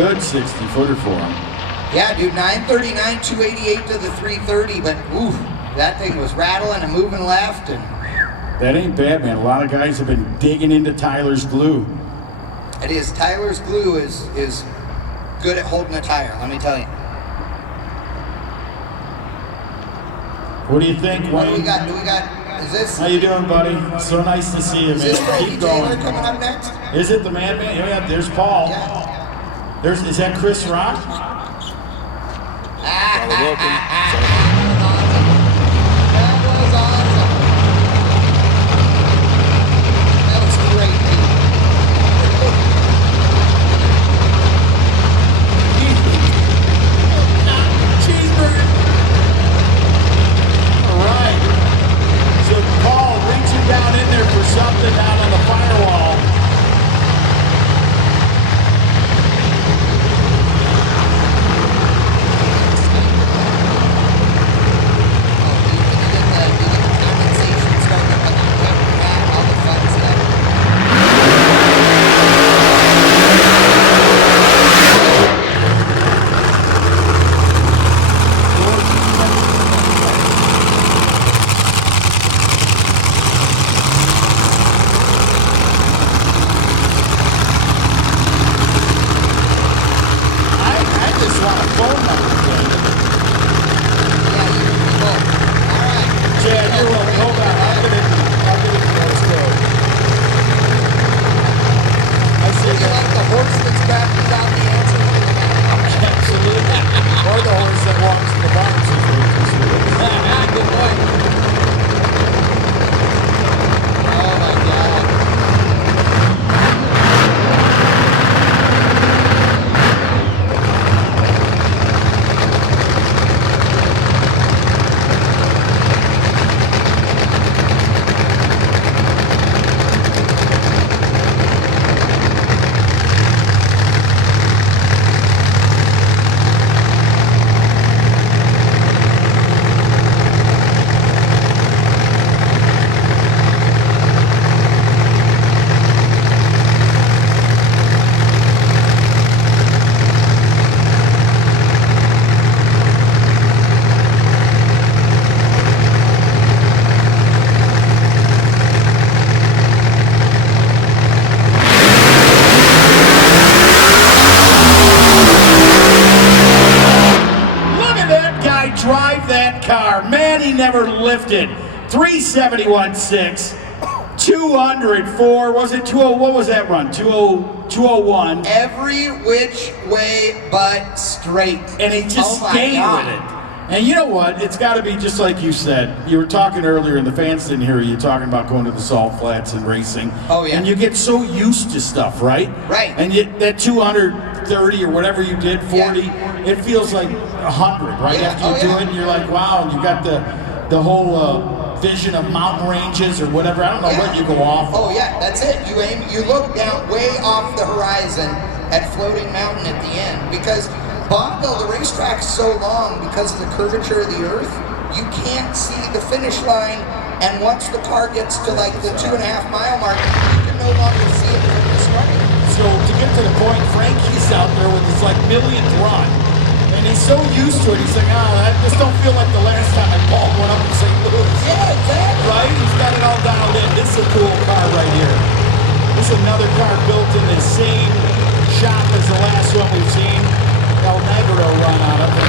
good 60-footer for him. Yeah, dude, 939, 288 to the 330, but ooh, that thing was rattling and moving left. And that ain't bad, man. A lot of guys have been digging into Tyler's glue. it is. Tyler's glue is good at holding a tire, let me tell you. What do you think, What do Wayne? we got? Is this? How you doing, buddy? So nice to see you, Is this man. Randy Keep Taylor going. coming up next? Is it the man? Oh, yeah, there's Paul. Yeah. Is that Chris Rock? That was awesome. That was great, Cheeseburger. All right. So Paul reaching down in there for something down on the firewall. Drive that car. Man, he never lifted. 371.6, 204. Was it 20? What was that run? 201. Every which way but straight. And he just stayed with it. And you know what? It's got to be just like you said. You were talking earlier, and the fans didn't hear you talking about going to the salt flats and racing. Oh, yeah. And you get so used to stuff, right? Right. And that 230 or whatever you did, 40, it feels like 100, right? Yeah. After you do it, and you're like, wow, and you got the whole vision of mountain ranges or whatever. I don't know what you go off. Oh, yeah, that's it. You look down way off the horizon at Floating Mountain at the end, because Bonneville, the racetrack's so long because of the curvature of the earth, you can't see the finish line, and once the car gets to like the 2.5 mile mark, you can no longer see it from the start. So to get to the point, Frankie's out there with his like millionth run, and he's so used to it, he's like, I just don't feel like the last time I balled one up in St. Louis. Yeah, exactly. Right? He's got it all dialed in. This is a cool car right here. This is another car built in the same shop as the last one we've seen. El Negro run out of it.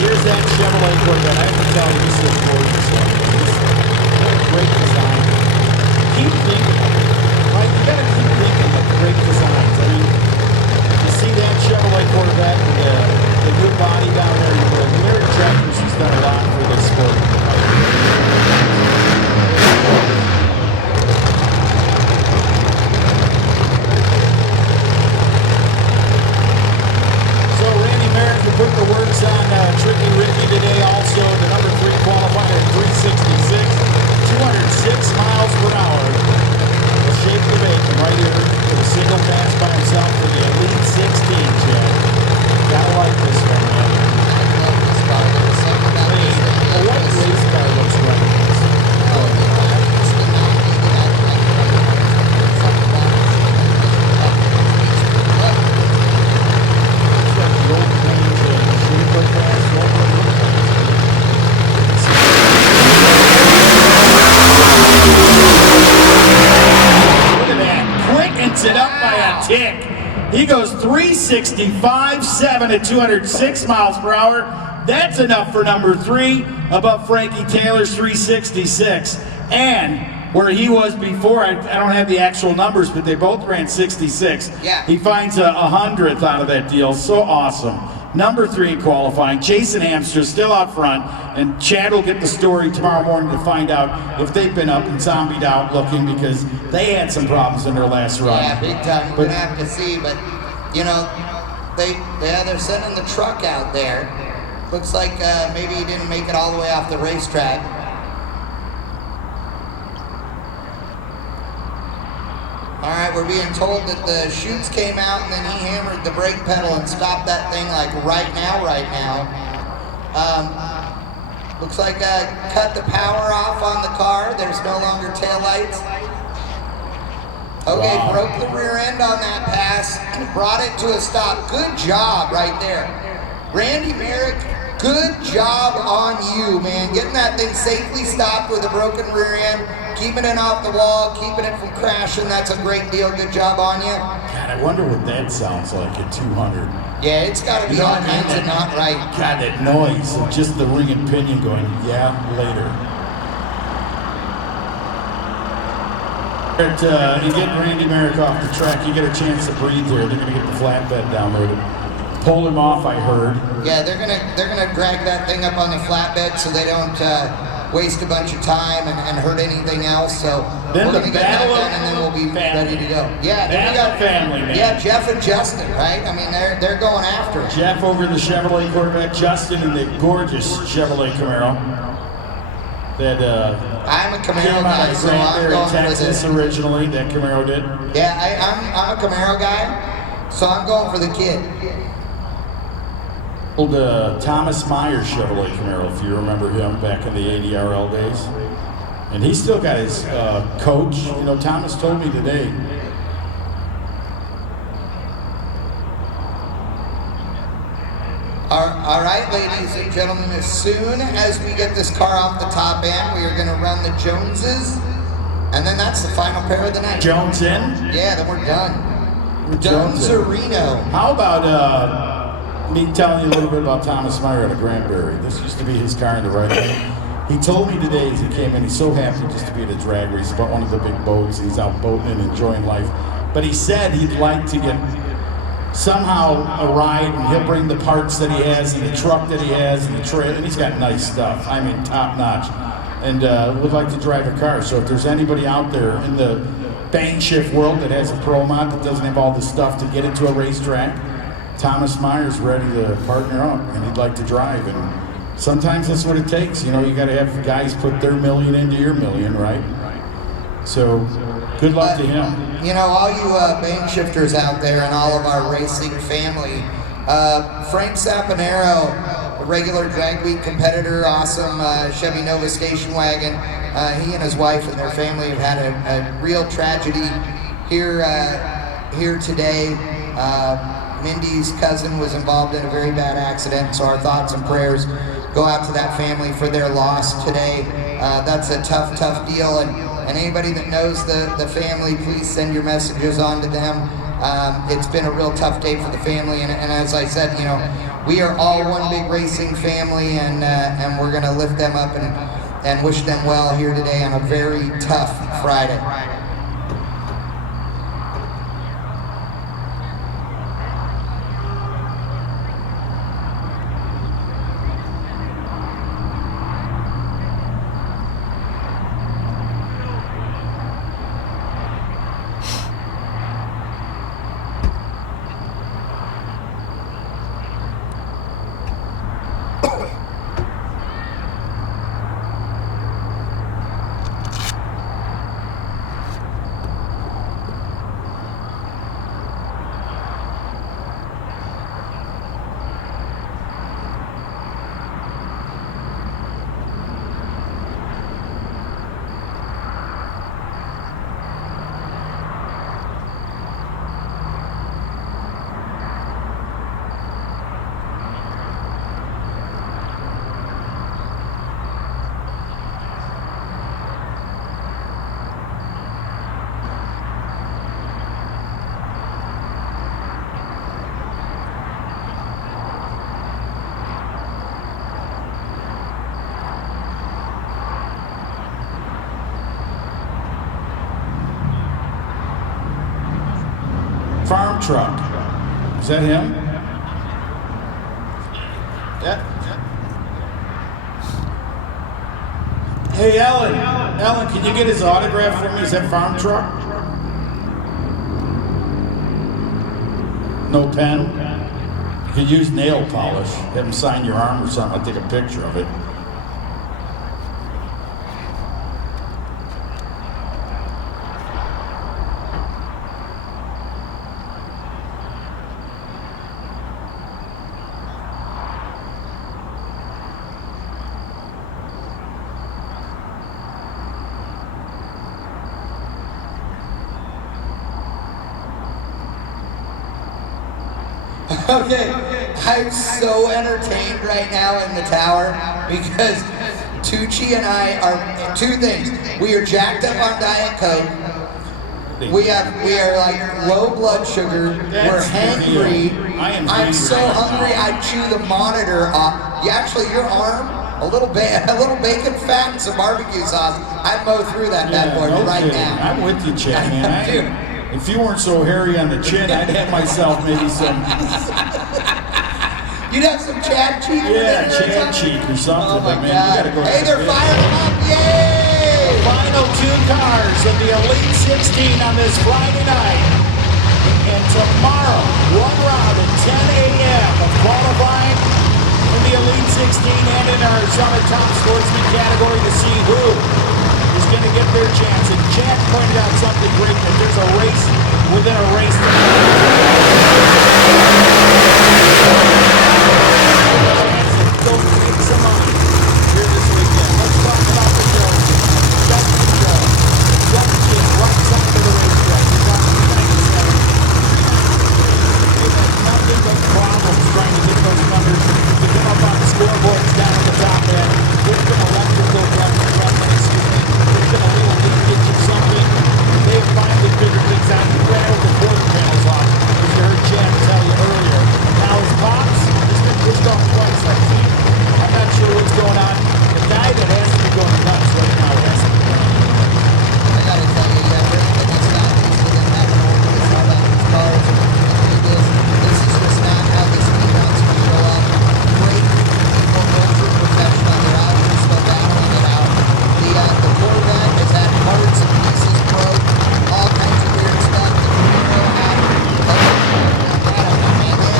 Here's that Chevrolet Corvette. I have to tell you, this is gorgeous. Great design. Keep thinking. Right, you gotta keep thinking of great designs. I mean, you see that Chevrolet Corvette with the new body down there. Larry Tractors has done a lot for this sport. So Randy Merrick who put the works on Tricky Ricky today. Also the number 3 qualifier at 366, 206 miles per hour. Shake 5'7" at 206 miles per hour. That's enough for number 3, above Frankie Taylor's 366. And where he was before, I don't have the actual numbers, but they both ran 66. Yeah. He finds a 100th out of that deal. So awesome. Number 3 in qualifying. Jason Hamster still out front, and Chad will get the story tomorrow morning to find out if they've been up and zombied out looking, because they had some problems in their last run. Yeah, big time. We're gonna have to see, but you know, they're sending the truck out there. Looks like maybe he didn't make it all the way off the racetrack. All right, we're being told that the chutes came out and then he hammered the brake pedal and stopped that thing like right now. Looks like cut the power off on the car. There's no longer taillights. Okay, Wow. broke the rear end on that pass, brought it to a stop. Good job right there. Randy Merrick, good job on you, man. Getting that thing safely stopped with a broken rear end, keeping it off the wall, keeping it from crashing. That's a great deal. Good job on you. God, I wonder what that sounds like at 200. Yeah, it's got to be all kinds of not right. God, that noise of just the ringing pinion going, yeah, later. You get Randy Merrick off the track, you get a chance to breathe there. They're going to get the flatbed downloaded. Pull him off, I heard. Yeah, they're gonna drag that thing up on the flatbed so they don't waste a bunch of time and hurt anything else. So Then we're the gonna get that battle done and then we'll be family. ready to go. Yeah, then we Battle got family, man. Yeah, Jeff and Justin, right? I mean, they're going after it. Jeff over in the Chevrolet Corvette, Justin in the gorgeous Chevrolet Camaro. That I'm a Camaro came out guy, of so I'm Granbury, going for Texas the. originally. That Camaro did. Yeah, I'm a Camaro guy, so I'm going for the kid. Old Thomas Myers Chevrolet Camaro, if you remember him back in the 80 RL days. And he's still got his coach. You know, Thomas told me today. All right, ladies and gentlemen, as soon as we get this car off the top end, we are going to run the Joneses, and then that's the final pair of the night. Jones in? Yeah, then we're done. Jones in. Jones-Areno. How about me telling you a little bit about Thomas Meyer out of Granbury? This used to be his car in the right lane. He told me today as he came in, he's so happy just to be at a drag race. He bought one of the big boats. He's out boating and enjoying life. But he said he'd like to get somehow a ride, and he'll bring the parts that he has, and the truck that he has, and the trailer, and he's got nice stuff. I mean, top notch. And would like to drive a car. So if there's anybody out there in the bang shift world that has a Pro Mod that doesn't have all the stuff to get into a racetrack, Thomas Meyer's ready to partner up, and he'd like to drive. And sometimes that's what it takes. You know, you got to have guys put their million into your million, right? So good luck to him. You know, all you bang shifters out there and all of our racing family, Frank Saponaro, a regular drag week competitor, awesome Chevy Nova station wagon. He and his wife and their family have had a real tragedy here today. Mindy's cousin was involved in a very bad accident, so our thoughts and prayers go out to that family for their loss today. That's a tough deal, and anybody that knows the family, please send your messages on to them. It's been a real tough day for the family, and as I said, you know, we are all one big racing family, and we're gonna lift them up and wish them well here today on a very tough Friday. truck. Is that him? Yeah. Hey, Ellen. Ellen, can you get his autograph for me? Is that farm truck? No pen? You can use nail polish. Have him sign your arm or something. I'll take a picture of it. Okay, I'm so entertained right now in the tower because Tucci and I are two things. We are jacked up on Diet Coke. We are like low blood sugar. We're hangry. I'm so hungry. I chew the monitor off. Your arm, a little bacon fat and some barbecue sauce. I'd mow through that bad boy right now. I'm with you, Chad, man. If you weren't so hairy on the chin, I'd have myself maybe some. You'd have some Chad cheek. Yeah, Chad cheek or something. Oh my man, God. you gotta go. Hey, they're firing up! Yay! Final 2 cars of the Elite 16 on this Friday night. And tomorrow, 1 round at 10 a.m. of qualifying in the Elite 16 and in our Summit Top Sportsman category to see who is going to get their chance. And Chad pointed out something great, that there's a race within a race. Don't make some money here this weekend. Let's talk about the show. Justin Jones. Justin right side of the racetrack. He's on the 97. They've had nothing but problems trying to get those numbers to come up on the scoreboards down at the top end. There's been electrical problems. There's been a little leakage or something. They've finally figured things out. He ran over the quarter panels off, as you heard Jan tell you earlier. Now his box has been pushed off twice. I'm not sure what's going on. The guy that has to be going nuts right now has to be going nuts. I gotta tell you, everything is not easy to happen. It's not about these cars. This is just not how this team wants to show up. Great people, very professional. They're out here still battling it out. The Corvette has had parts and pieces broke, all kinds of weird stuff. The Camaro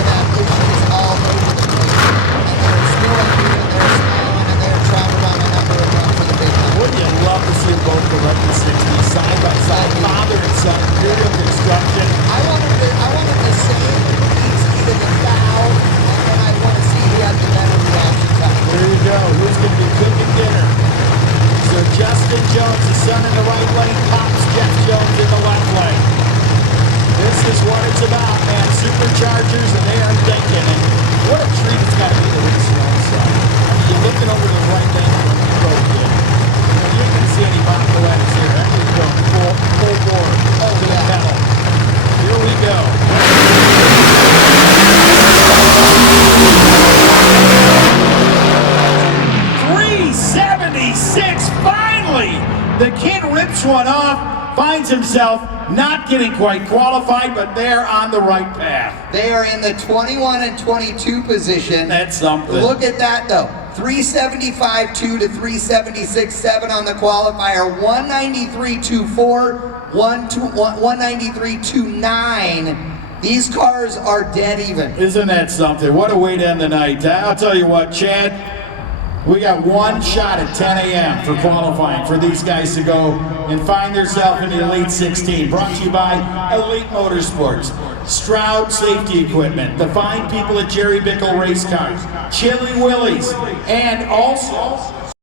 had issues all over the place. And they're still up here and they're smiling and they're trying to run a number of runs for the big one. Wouldn't you love to see both the Red 60 side by side, father and son, period of construction? I wanted to say easy to the foul, and then I want to see who had the better reaction time. There you go. Who's going to be cooking dinner? So Justin Jones, his son in the right lane, pops Jeff Jones in the left lane. This is what it's about, man. Superchargers, and they are thinking. And what a treat it's got to be to race your own son. I mean, you're looking over to the right lane when you go, kid. You ain't going to see any Montgomery's here. That was going full board to the pedal. Here we go. 376, finally! The kid rips one off, finds himself not getting quite qualified, but they're on the right path. They are in the 21 and 22 position. That's something. Look at that, though. 375.2 to 376.7 on the qualifier. 193.24, 193.29. These cars are dead even. Isn't that something? What a way to end the night. I'll tell you what, Chad. We got one shot at 10 a.m. for qualifying for these guys to go and find themselves in the Elite 16. Brought to you by Elite Motorsports, Stroud Safety Equipment, the fine people at Jerry Bickle Race Cars, Chili Willies, and also